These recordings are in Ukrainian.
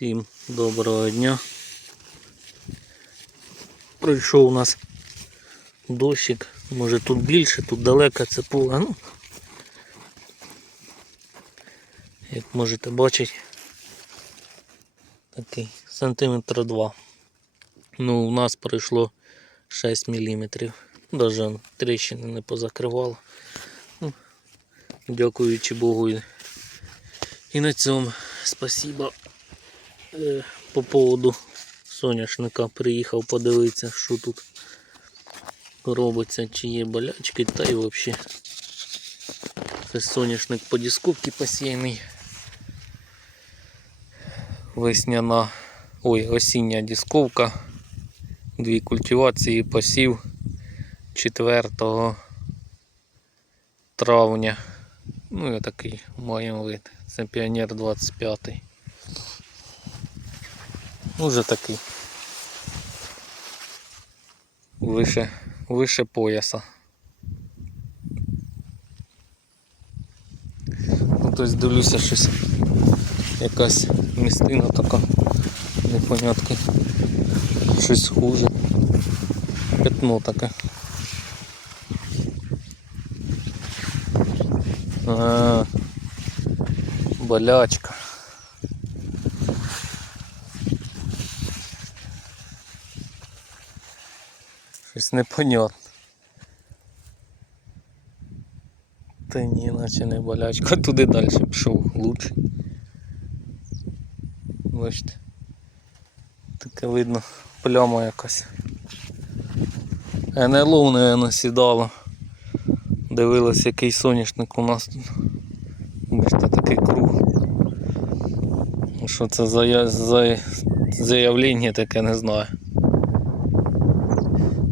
Всім доброго дня. Прийшов у нас дощик. Може тут більше, тут далеко це поле. Ну, як можете бачити, такий сантиметр два. Ну, у нас пройшло 6 мм. Даже тріщини не позакривало. Ну, дякуючи Богу. І на цьому спасибо. По поводу соняшника приїхав подивитися, що тут робиться, чи є болячки, та й взагалі. Це соняшник по дісковці посіяний. Весняна, ой, осіння дісковка. Дві культивації посів 4 травня. Ну, я такий маємо вид. Це піонер 25. Ну, Уже такий. Вище, вище пояса. Ну, тобто дивлюся щось. Якась містина така. Непонятки. Щось хуже. Пятно таке. А, болячка. Щось непонятне. Та ні, наче не болячка. Туди далі пішов лучше. Бачите. Таке видно пляма якась. НЛО, наверное, сідало. Дивилась, який соняшник у нас тут. Бачите, такий круг. Що це за заявлення таке, не знаю.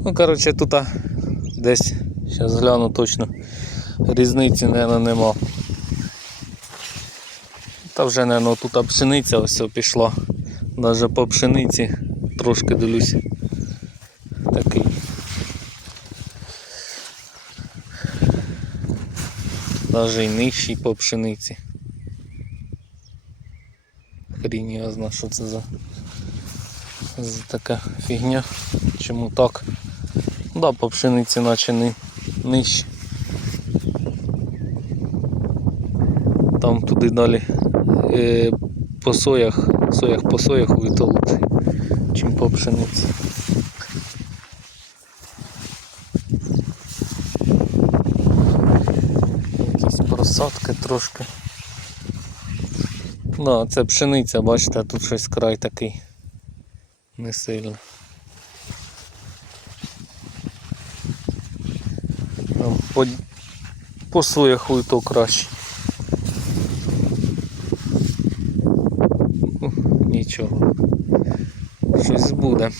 Ну, коротше, тут десь, зараз гляну точно, різниці, мабуть, нема. Та вже, мабуть, тут пшениця ось пішла. Навіть по пшениці трошки дивлюсь. Такий. Навіть і нижчий по пшениці. Хрінь його зна, що це за, за така фігня. Чому так? Да, по пшениці наче не нижче. Там туди далі е, по соях, соях по соях лучше, чим по пшениці. Якісь просадки трошки. Да, це пшениця, бачите, а тут щось край такий не сильно. Там По, по соях і то краще. Нічого. Щось буде.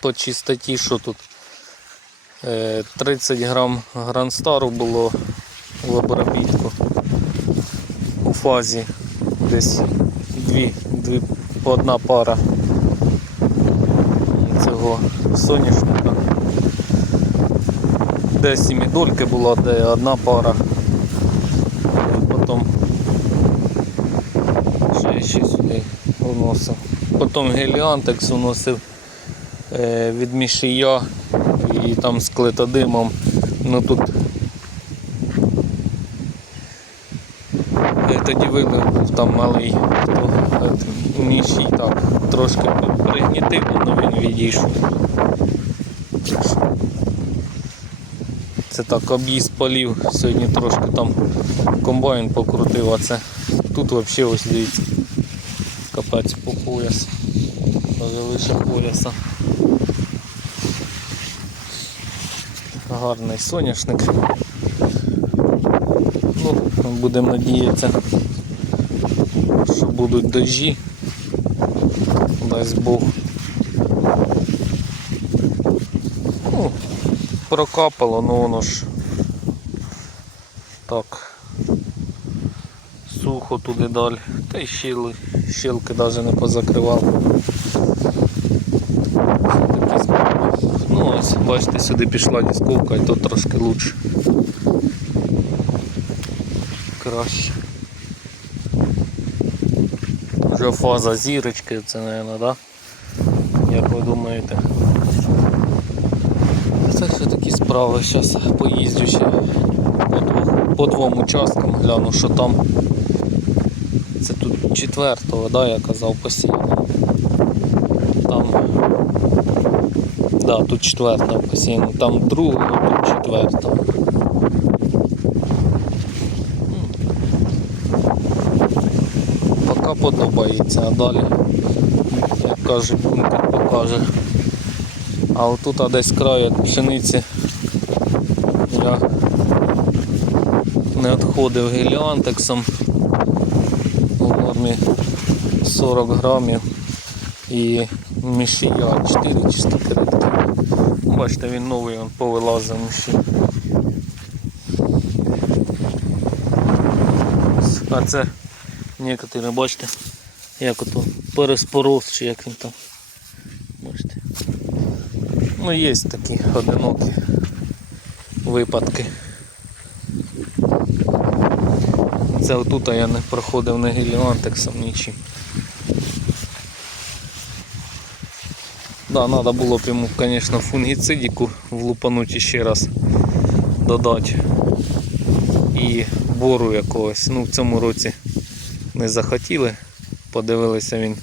По чистоті, що тут? Е, 30 грам гранстару було в обробітку у фазі десь дві, дві одна пара цього соняшника. Де сімідольки була, де одна пара. Потім ще ще сюди вносив. Потім геліантекс вносив е, від мішія і там з клетодимом. Ну тут я тоді вилив там малий е, мішій так трошки пригнітив, але він відійшов. Це так об'їзд полів. Сьогодні трошки там комбайн покрутив, а це тут взагалі ось дивіться. Капець по пояс. Вище пояса. Гарний соняшник. Ну, будемо надіятися, що будуть дощі. Дасть Бог. Прокапало, ну воно ж так сухо туди далі. Та й щіли, щілки навіть не позакривав. Ну ось, бачите, сюди пішла дисковка і то трошки лучше. Краще. Може фаза зірочки, це, мабуть, да? Як ви думаєте? Це справи. Зараз поїздю ще по двох, по двом участкам, гляну, що там. Це тут четвертого, да, я казав посіяно. Там. Да, тут четвертого посіяно. Там другого, тут четвертого. Поки подобається, а далі, як каже, бункер покаже. А отут десь край пшениці я не відходив геліантексом у нормі 40 грамів і мішія 4 чи скільки. Бачите, він новий він повилазив міші. А це некоторі, бачите, як ото переспорос чи як він там. Бачите. Ну, є такі одинокі випадки. Це отут я не проходив не геліантексом нічим. Да, треба було б йому, звісно, фунгіцидіку влупануть ще раз додати. І бору якогось. Ну, в цьому році не захотіли. Подивилися він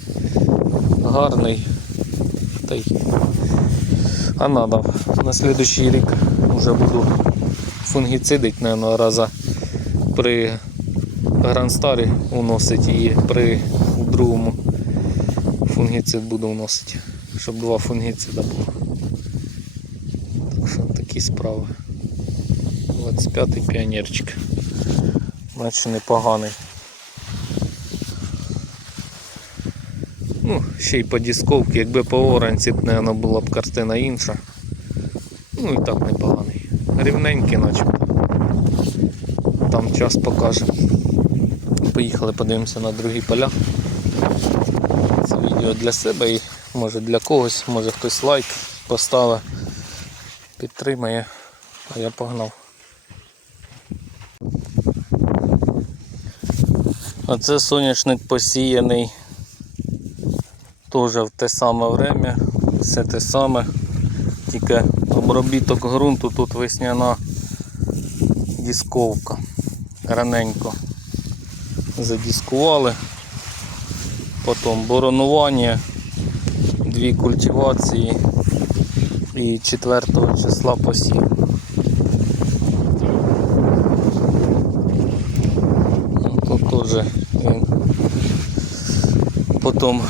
гарний. Та й а надо. На следующий рік вже буду фунгіцидить, наверное, раза при Грандстарі уносить і при другому фунгіцид буду вносити, щоб два фунгіцида було. Так що такі справи. 25-й піонерчик. Наче непоганий. Ну, ще й по дисковці, якби по оранці, напевно, була б картина інша. Ну і так непоганий. Рівненький начебто. Там час покаже. Поїхали, подивимося на другі поля. Це відео для себе і може для когось, може хтось лайк поставить, підтримає, а я погнав. А це соняшник посіяний теж в те саме время, все те саме, тільки обробіток ґрунту тут весняна дисковка. Раненько задіскували. Потім боронування, дві культивації і 4 числа посів. Ну, Тут теж він потім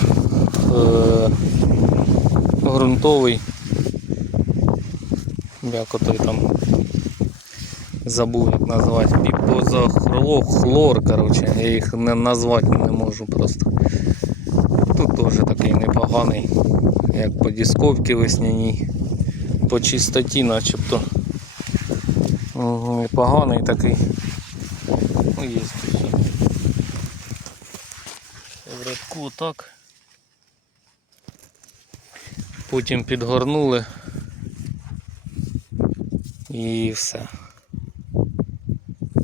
е, ґрунтовий, як там забув як назвати, піпозахлор, хлор, коротше, я їх не назвати не можу просто. Тут теж такий непоганий, як по дисковці весняній, по чистоті начебто. Непоганий такий. Ну є тут. В рядку так. Потім підгорнули і все.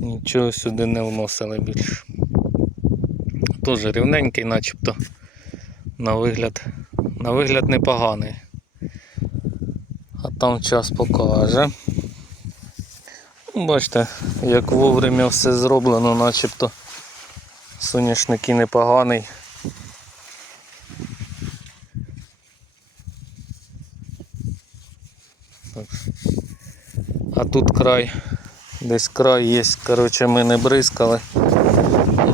Нічого сюди не вносили більше. Теж рівненький, начебто на вигляд, на вигляд непоганий. А там час покаже. Ну, Бачите, як вовремя все зроблено, начебто соняшник і непоганий. А тут край, десь край є, коротше ми не бризкали,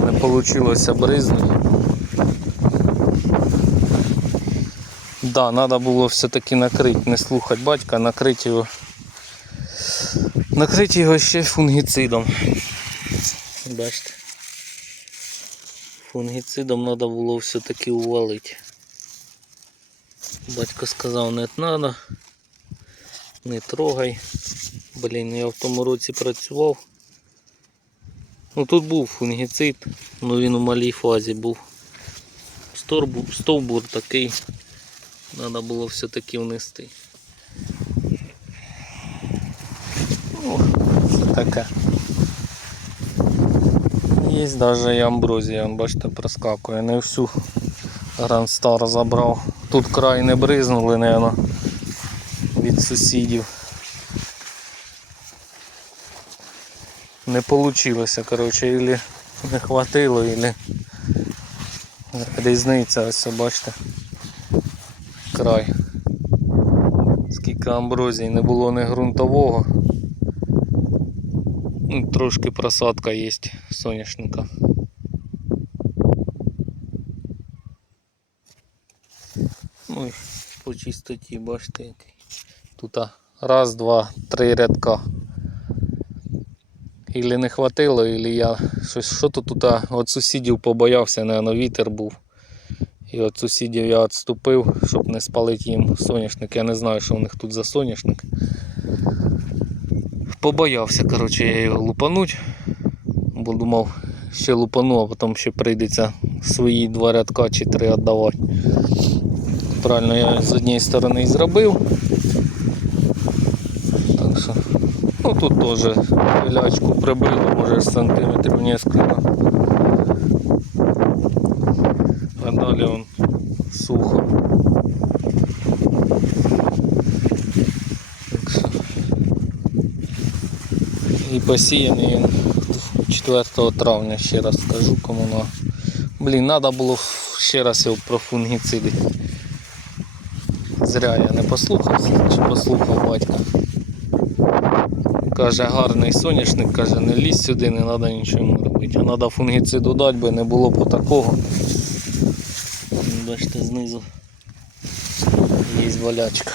не вийшло бризнути. Да, треба було все-таки накрити, не слухати батька, накрити його. Накрити його ще фунгіцидом. Бачите. Фунгіцидом треба було все-таки увалити. Батько сказав, не треба, не трогай. Блін, я в тому році працював. Ну тут був фунгіцид, але він у малій фазі був. Стовбур, такий. Треба було все-таки внести. О, це таке. Є навіть і амброзія, бачите, проскакує. Не всю Grand Star забрав. Тут край не бризнули, напевно, від сусідів. Не получилося, коротше, ілі не хватило, ілі різниця, ось бачите. Край. Скільки амброзії не було не ґрунтового. Ну, трошки просадка є соняшника. Ну і по чистоті, бачите. Тут раз, два, три рядка. Ілі не хватило, ілі я щось, що то тут от сусідів побоявся, наверное, вітер був. І от сусідів я відступив, щоб не спалити їм соняшник. Я не знаю, що у них тут за соняшник. Побоявся, коротше, я його лупануть. Бо думав, ще лупану, а потім ще прийдеться свої два рядка чи три віддавати. Правильно, я з однієї сторони і зробив. Так що, ну тут теж пилячку прибило, може сантиметрів несколько. А далі он сухо. І посіяний він 4 травня, ще раз скажу кому на. Блін, треба було ще раз його профунгіцидити. Зря я не послухався, чи послухав батька. Каже, гарний соняшник, каже, не лізь сюди, не треба нічого робити. А треба фунгіциду дати, бо не було б такого. Бачите, знизу є болячка.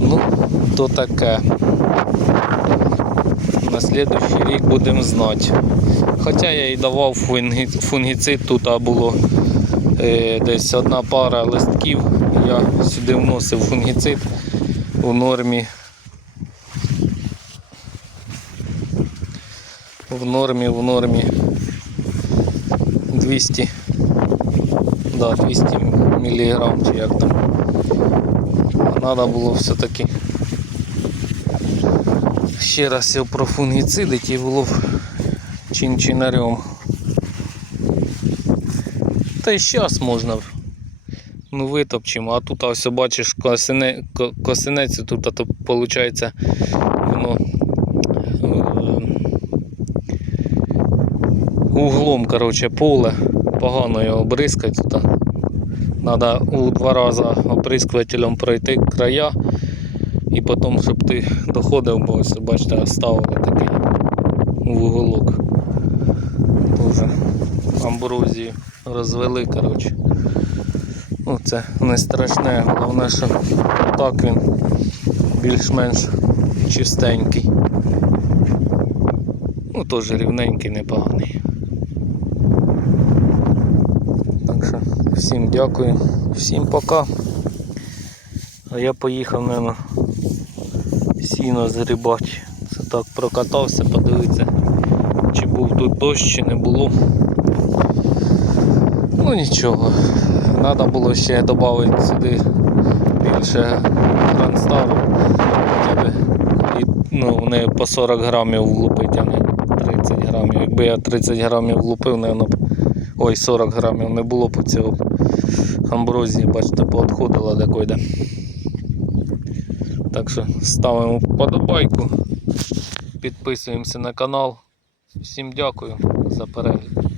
Ну, то таке. На следующий рік будемо знати. Хоча я і давав фунгіцид, тут було е, десь одна пара листків. Я сюди вносив фунгіцид у нормі. В нормі, в нормі 200, да, 200 мг чи як там. А треба було все-таки ще раз його профунгіцидити і було б чин-чинарем. Та й зараз можна. Ну витопчимо, а тут ось бачиш косине, ко- косинець, тут а то виходить воно е, углом короче, поле, погано його бризкати тут. Треба у два рази оприскувателем пройти края і потім, щоб ти доходив, бо ось бачите, ставили такий вуголок. Тоже амброзію розвели, коротше. Ну, це не страшне, головне, що так він більш-менш чистенький. Ну, теж рівненький, непоганий. Так що всім дякую, всім пока. А я поїхав, мабуть, сіно зрібати. Це так прокатався, подивитися, чи був тут дощ, чи не було. Ну нічого. Треба було ще додати сюди більше гранстару. Ну, вони по 40 грамів влупить, а не 30 грамів. Якби я 30 грамів влупив, напевно, ой, 40 грамів не було по цій амброзії, бачите, поотходила декойде. Так що ставимо вподобайку, підписуємося на канал. Всім дякую за перегляд.